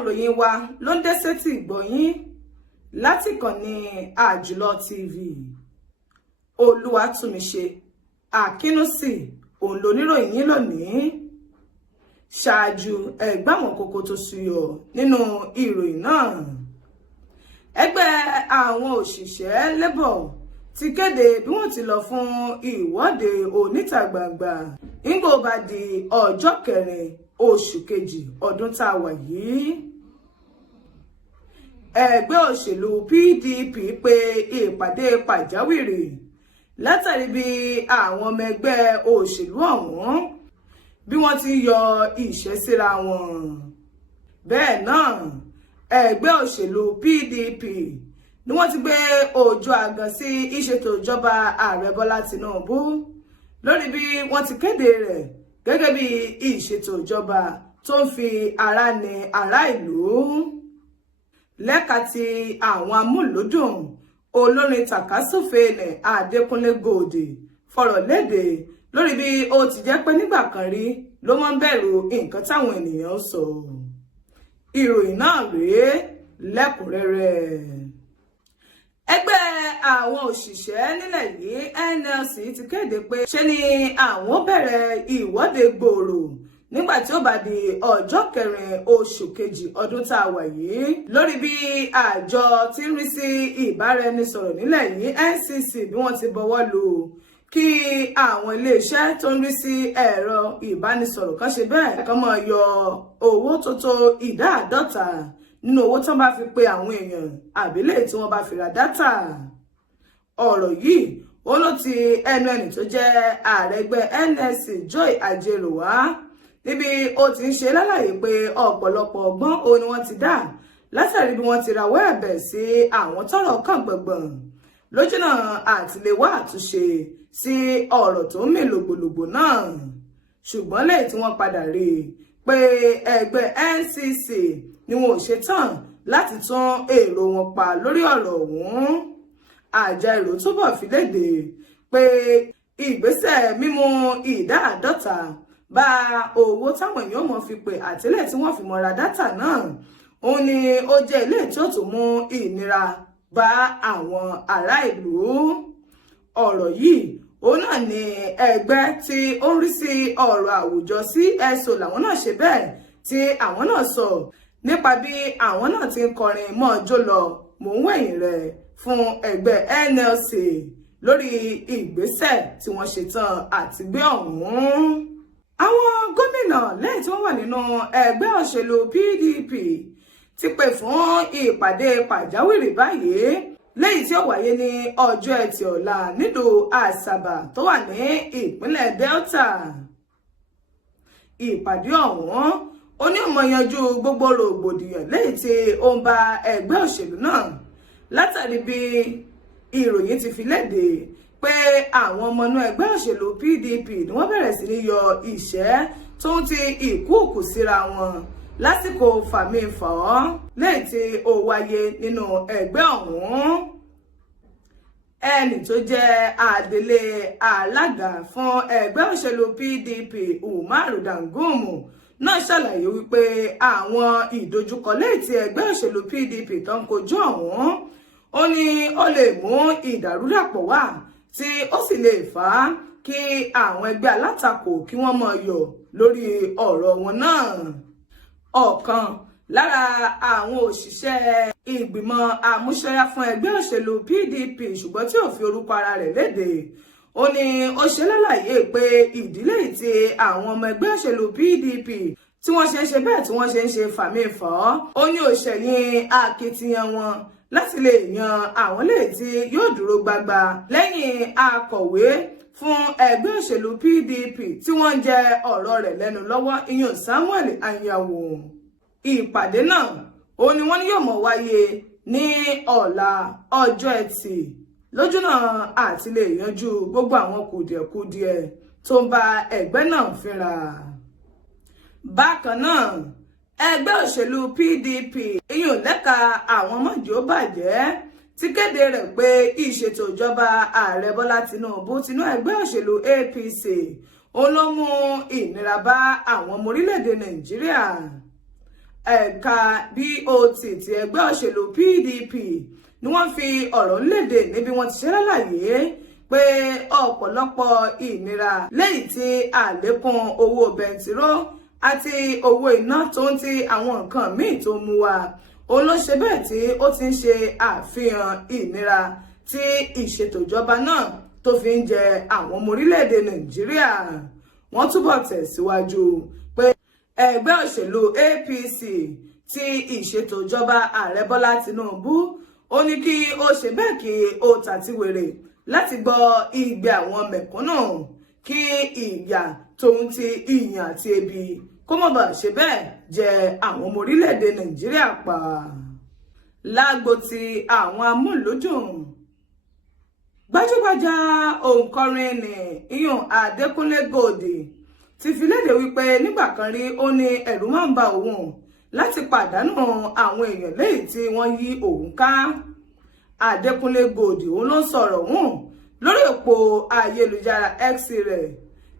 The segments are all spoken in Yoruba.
ìròyìn wa ló ń dé sétí ìgbọ̀yín láti ìkànnì Àjùlọ TV. Olúwatúnmiṣe Akínúsì òun loníròyìn yín lónìí. Ṣáájú ẹgbẹ́ àwọn kókó tó ṣúyọ nínú ìròyìn náà. Ẹgbẹ́ àwọn òṣìṣẹ́ Labour ti kéde bí wọ́n ti lọ fún ìwọ́de oníta gbangba nígbà bá di ọjọ́ 4 oṣù kejì ọdún tá a wà yìí. Ẹgbẹ́ òṣèlú PDP pe ìpàdé pàjáwìrì látàrí bí àwọn ọmọ ẹgbẹ́ òṣèlú ọ̀hún bí wọ́n ti yọ ìṣẹ́ síra wọn. Bẹ́ẹ̀ náà ẹgbẹ́ òṣèlú PDP ni wọ́n ti gbé ojú àgàn sí ìṣètò ìjọba ààrẹ Bọ́lá Tinubu lórí bí wọ́n ti kéde rẹ̀ gẹ́gẹ́ bí ìṣètò ìjọba tó ń fi ara ní ará ìlú. Lẹ́ka ti àwọn amúlùúdùn, olórin tàkásùfèènì Adékúnlé Gold fọ̀rọ̀ léde lórí bí ó ti jẹ́ pé nígbà kan rí ló máa ń bẹ̀rù nǹkan táwọn ènìyàn sọ. Ìròyìn náà rèé lẹ́kùnrẹ́rẹ́. Ẹgbẹ́ àwọn òṣìṣẹ́ nílẹ̀ yìí NLC ti kéde pé ṣe ni àwọn bẹ̀rẹ̀ ìwọ́de gbòòrò nígbà tí ó bá di ọjọ́ 4 oṣù kejì ọdún tá a wà yìí lórí bí àjọ tí ń rí sí ìbáraẹnisọ̀rọ̀ nílẹ̀ yìí NCC bí wọ́n ti bọwọ́ lù kí àwọn iléeṣẹ́ tó ń rí sí ẹ̀rọ ìbánisọ̀rọ̀ kan ṣe bẹ́ẹ̀ kán máa yọ owó tó tó ìdá 50 nínú owó tí wọ́n bá fi pe àwọn èèyàn àbílẹ̀ tí wọ́n bá fi ra dátà. Ọ̀rọ̀ yìí ó ló ti ẹnu ẹni tó jẹ́ ààrẹ ẹgbẹ́ NLC Joy Ajero wá níbi ó ti ń ṣe lálàyé pé ọ̀pọ̀lọpọ̀ ọgbọ́n òun ni wọ́n ti dá látàrí bí wọ́n ti rawọ́ ẹ̀bẹ̀ sí àwọn tọ́rọ̀ kàn gbọ̀ngbọ̀n lójúnà àti lè wá àtúnṣe sí ọ̀rọ̀ tó ń mì lògbòlògbò náà. Ṣùgbọ́n lẹ́yìn tí wọ́n padà rí i pé ẹgbẹ́ NCC ni wọn ò ṣetán láti tún èrò wọn pa lórí ọ̀rọ̀ ọ̀hún. Ajero túbọ̀ fi léde pé ìgbésẹ̀ mímú ìdá 50 bá owó táwọn èèyàn mọ̀ fi pè àtìlẹ́ tí wọ́n fi mọ̀ ra dátà náà òun ni ó jẹ́ ilé tí ó tún mú ìnira bá àwọn ará ìlú. Ọ̀rọ̀ yìí òun náà ni ẹgbẹ́ tí ó ń rí sí ọ̀rọ̀ àwùjọ CSO làwọn náà ṣe bẹ́ẹ̀ tí àwọn náà sọ nípa bí àwọn náà ti ń kọrin mọ́ ọjọ́ lọ mò ń wẹ̀yìn rẹ̀ fún ẹgbẹ́ NLC lórí ìgbésẹ̀ tí wọ́n ṣetán àti gbé ọ̀hún. Àwọn gómìnà lẹ́yìn tí wọ́n wà nínú ẹgbẹ́ òṣèlú PDP ti pè fún ìpàdé pàjáwìrì báyìí lẹ́yìn tí ó wáyé ní ọjọ́ Ẹtì ọ̀la nílùú Àsàbà tó wà ní ìpínlẹ̀ Delta. Ìpàdé ọ̀hún ó ní ó máa yanjú gbogbo rògbòdìyàn lẹ́yìn tí ó ń bá ẹgbẹ́ òṣèlú náà látàrí bí ìròyìn ti fi léde pé àwọn ọmọ inú ẹgbẹ́ òṣèlú PDP ni wọ́n bẹ̀rẹ̀ sí ní yọ ìṣẹ́ tó ń ti ìkúùkù síra wọn lásìkò fàmífọ́ lẹ́yìn tí ó wáyé nínú ẹgbẹ́ ọ̀hún. Ẹni tó jẹ́ adelé alága fún ẹgbẹ́ òṣèlú PDP Umaru Dangumu náà ṣàlàyé wípé àwọn ìdojúkọ lẹ́yìn tí ẹgbẹ́ òṣèlú PDP tó ń kojú ọ̀hún ó ní ó lè mú ìdàrúdàpọ̀ wá tí ó sì lè fà á kí àwọn ẹgbẹ́ alátakò kí wọ́n máa yọ̀ lórí ọ̀rọ̀ wọn náà. Ọ̀kan lára àwọn òṣìṣẹ́ ìgbìmọ̀ àmúṣẹ́yá fún ẹgbẹ́ òṣèlú PDP ṣùgbọ́n tí ò fi orúkọ ara rẹ̀ léde ó ní ó ṣe lálàyé pé ìdílé tí àwọn ọmọ ẹgbẹ́ òṣèlú PDP tí wọ́n ṣe ń ṣe bẹ́ẹ̀ tí wọ́n ṣe ń ṣe fàmífọ́ ó ní òṣèyìn akitiyan wọn láti lè yan àwọn lè tí yóò dúró gbagba lẹ́yìn akọ̀wé fún ẹgbẹ́ òṣèlú PDP tí wọ́n jẹ ọ̀rọ̀ rẹ̀ lẹ́nu lọ́wọ́ ìyẹn Samuel Anyanwu. Ìpàdé náà ó ní wọ́n ní yóò mọ̀ wáyé ní ọ̀la ọjọ́ Ẹtì lójúnà àti lè yanjú gbogbo àwọn kùdìẹ̀kudiẹ tó ń bá ẹgbẹ́ náà fínra. Bákan náà ẹgbẹ́ òṣèlú PDP ìyẹn lẹ́ka àwọn mọ̀jọ́ bàjẹ́ ti kéde rẹ̀ pé ìṣètò ìjọba ààrẹ Bọ́lá Tinubu tinú ẹgbẹ́ òṣèlú APC òun ló mú ìnira bá àwọn ọmọ orílẹ̀-èdè Nàìjíríà. ẹ̀ka BOT ti ẹgbẹ́ òṣèlú PDP ni wọ́n fi ọ̀rọ̀ léde níbi wọ́n ti ṣe lálàyé pé ọ̀pọ̀lọpọ̀ ìnira lẹ́yìn tí àlékún owó bẹntiró àti owó iná tó ń ti àwọn nǹkan míì tó mú wá òun ló ṣe bẹ́ẹ̀ tí ó ti ń ṣe àfihàn ìnira tí ìṣètò ìjọba náà tó fi ń jẹ àwọn ọmọ orílẹ̀-èdè Nàìjíríà. Wọ́n túbọ̀ tẹ̀síwájú pé ẹgbẹ́ òṣèlú APC ti ìṣètò ìjọba ààrẹ Bọ́lá Tinubu ó ní kí ó ṣe bẹ́ẹ̀ kí ó tàtíwèrè láti gbọ́ igbe àwọn mẹ̀kúnnù kí ìyà tóun ti ìyàn àti ebi kó má bàa ṣe bẹ́ẹ̀ jẹ àwọn ọmọ orílẹ̀-èdè Nàìjíríà pa. Lágbo ti àwọn amúlùúdùn, gbajúgbajà òǹkọrin ní iyùn Adékúnlé Gold ti fi léde wípé nígbà kan rí ó ní ẹ̀rù máa ń ba òun láti pàdánù àwọn èèyàn lẹ́yìn tí wọ́n yí òun ká. Adékúnlé Gold òun ló sọ̀rọ̀ lórí òpó ayélujára X rẹ̀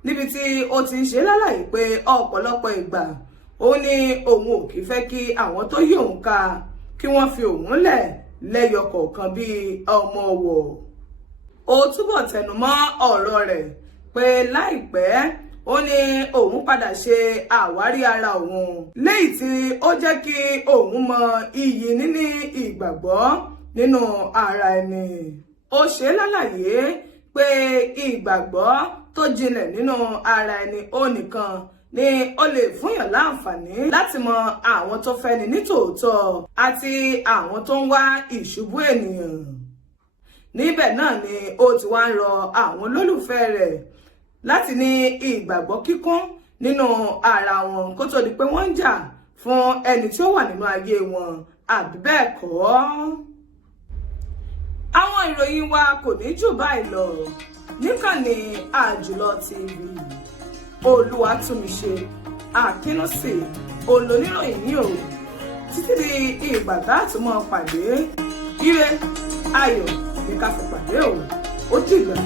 níbi tí ó ti ń ṣe lálàyé pé ọ̀pọ̀lọpọ̀ ìgbà ó ní òun ò kì í fẹ́ kí àwọn tó yí òun ká kí wọ́n fi òun lẹ̀ lẹ́yọ kọ̀ọ̀kan bíi ọmọ ọ̀wọ̀. Ó túbọ̀ tẹnumọ́ ọ̀rọ̀ rẹ̀ pé láìpẹ́ ó ní òun padà ṣe àwárí ara òun léyìí tí ó jẹ́ kí òun mọ iyì níní ìgbàgbọ́ nínú ara ẹni. Ó ṣe lálàyé pé ìgbàgbọ́ tó jinlẹ̀ nínú ara ẹni ó nìkan ni ó lè fúnyàn láǹfààní láti mọ àwọn tó fẹ́ni nítòótọ́ àti àwọn tó ń wá ìṣubú ènìyàn. Níbẹ̀ náà ni ó ti wá ń rọ àwọn olólùfẹ́ rẹ̀ láti ní ìgbàgbọ́ kíkún nínú ara wọn kó tó di pé wọ́n ń jà fún ẹni tí ó wà nínú ayé wọn àbí bẹ́ẹ̀ kọ́. Àwọn ìròyìn wa kò ní jù báyìí lọ níkànnì Àjùlọ TV. Olúwatúnmiṣe Akínúsì olóníròyìn ní o títí di ìgbà tá a tún mọ́ pàdé ire ayọ̀ ní ká fi pàdé o ó dìgbà.